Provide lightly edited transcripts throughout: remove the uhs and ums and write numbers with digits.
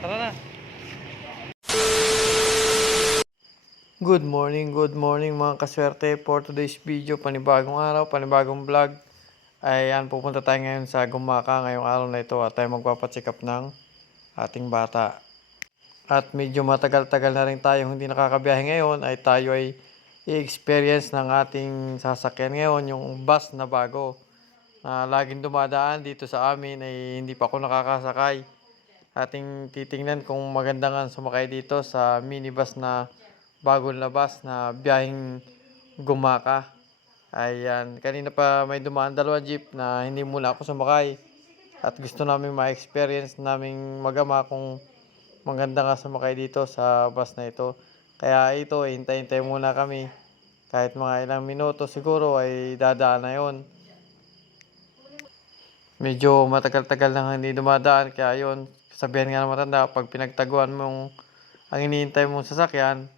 Tara na. Good morning mga kaswerte. For today's video, panibagong araw, panibagong vlog. Ayan, pupunta tayo ngayon sa Gumaka ngayong araw na ito at tayo magpapacheck up ng ating bata. At medyo matagal-tagal na rin tayo hindi nakakabiyahe ngayon ay tayo ay i-experience ng ating sasakyan ngayon, yung bus na bago. Na laging dumadaan dito sa amin ay hindi pa ako nakakasakay. Ating titingnan kung maganda nga sumakay dito sa minibus na bagong labas na biyaheng Gumaka. Ayan, kanina pa may dumaan dalawang jeep na hindi muna ako sumakay. At gusto namin ma-experience naming magama kung maganda nga sumakay dito sa bus na ito. Kaya ito, hintay-hintay muna kami. Kahit mga ilang minuto siguro ay dadaan na yon. Medyo matagal-tagal na hindi dumadaan kaya yun, sabihan nga ng matanda, pag pinagtaguan mong ang iniintay mong sasakyan,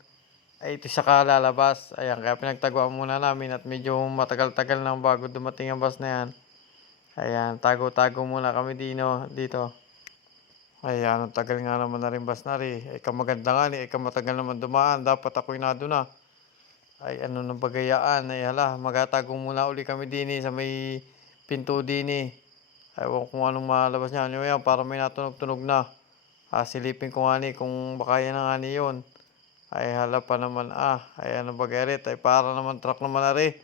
ay ito siya kalalabas. Ayan, kaya pinagtaguan muna namin at medyo matagal-tagal na bago dumating ang bus na yan. Ayan, tago-tago muna kami dito. Ayan, ang tagal nga naman na rin bus na rin. Ay kamaganda nga ni, ay kamatagal naman dumaan. Dapat ako'y naduna. Ay ano nang bagayaan, ay hala, magatago muna uli kami sa may pinto Ewan kung anong malabas niya. Ano yan, para may natunog-tunog na. Silipin ko nga ni kung baka yan na nga ni yun. Ay hala pa naman Ay ano ba garit? Ay para naman truck naman na rin.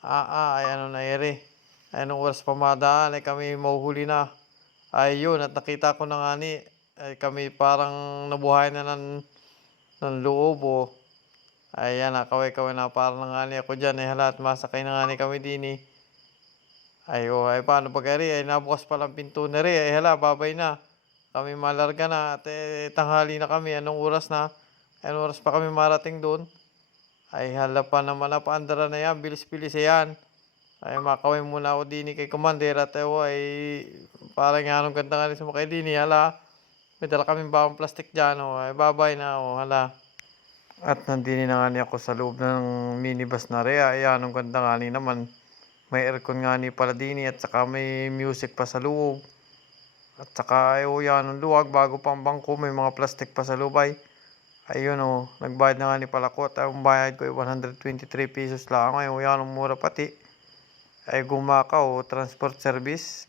Ay ano na eri. Ay anong oras pa madaan. Ay kami mahuhuli na. Ay yun, at nakita ko na nga ni. Ay kami parang nabuhay na ng loob Ay yan, kaway-kaway na parang nga ni ako dyan. Ay hala, at masakay na nga ni kami Ay paano ba gari? Ay nabukas palang pinto na rin. Ay hala, babay na. Kami malarga na at tanghali na kami. Anong oras na? Anong oras pa kami marating doon? Ay hala pa naman, napaandara na yan. Bilis-bilis yan. Ay makawin muna ako kay Commander at ay parang anong ganda nga rin sumakay hala. May dala kaming bawang plastic dyan Ay babay na hala. At nandini na nga niya ako sa loob ng minibus na rin. Ay anong ganda nga rin naman. May aircon nga ni pala at saka may music pa sa loob. At saka ay yan ang luwag bago pang bangko, may mga plastic pa sa lubay. Ayun nagbayad na nga ni Palakot. Ang bayad ko ay 123 pesos lang. Ay yan ang mura pati. Ay Gumaka transport service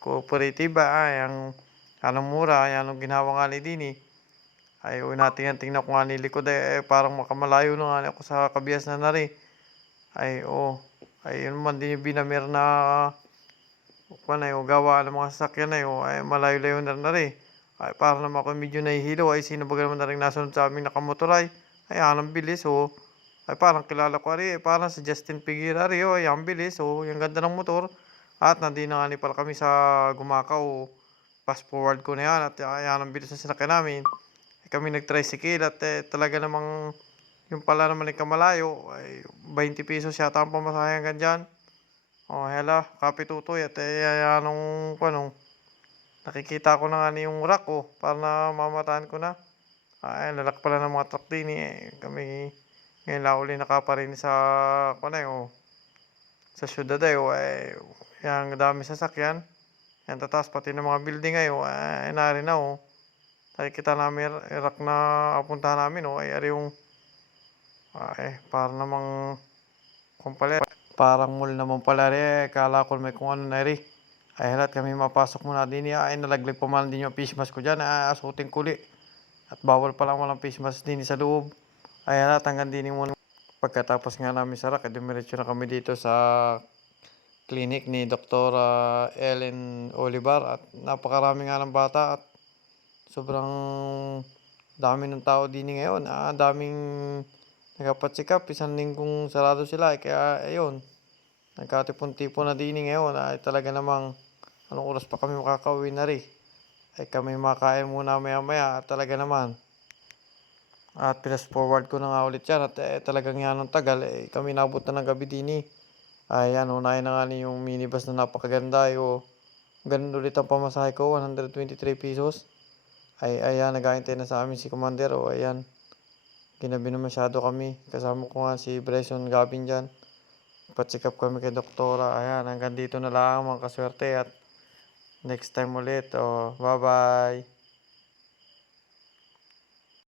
cooperative ay ang mura. Ay anong ginawa nga ni Dini. Ay tingnan ko nga ni likod parang makamalayo na nga ako sa kabiyas na nari. Ay ay yun man din yung binamir na gawa ng mga sasakyan ay malayo-layo na rin. Ay para naman ako medyo nahihilo. Ay sino ba naman na rin nasunod sa aming nakamotor ay ang bilis Ay parang kilala ko ay parang si Justin Figuera ay ang bilis yung ganda ng motor. At nandito na nga ni pala kami sa Gumaka fast forward ko na yan at ay ang bilis na sinakyan namin. Ay kami nag-tricycle at talaga namang yung pala naman ay kamalayo ay 20 pesos yata ang pamasahe hanggang dyan. Hala, kape tutoy at nakikita ko na nga yung rack para na mamataan ko na. Ay, lalak pala ng mga truck kami ngayon lang uli nakaparin sa syudad yung dami sasakyan. Yan tataas pati ng mga building ay nari na Nakikita namin rack na apuntahan namin ay ari yung para namang kumpalet. Parang mall naman pala kala ko may kung ano na Ay halat kami mapasok muna ay nalaglag pa man din yung face mask ko dyan. Asuting kuli. At bawal pa lang walang face mask sa loob. Ay halat hanggang din muna. Pagkatapos nga namin sa rack, dumiretso na kami dito sa clinic ni Dr. Ellen Olivar. At napakarami nga ng bata at sobrang dami ng tao ngayon. Daming nagpapatsikap, isang linggong sarado sila kaya ayun, nagkatipon-tipon na ngayon ay talaga namang anong oras pa kami makakauwi na rin. Ay kami makain muna maya-maya talaga naman. At pinas forward ko na nga ulit yan at talagang yan ang tagal kami nabot na ng gabi Ay unahin na nga yung minibus na napakaganda ganun ulit ang pamasahe ko, 123 pesos. Ay ayan, nag-aantay na sa amin si Commander ayan. Ginabi na masyado kami. Kasama ko nga si Bryson Gavin dyan. Pa-check up kami kay doktora. Ayan, hanggang dito na lang mga kaswerte at next time ulit. Bye-bye.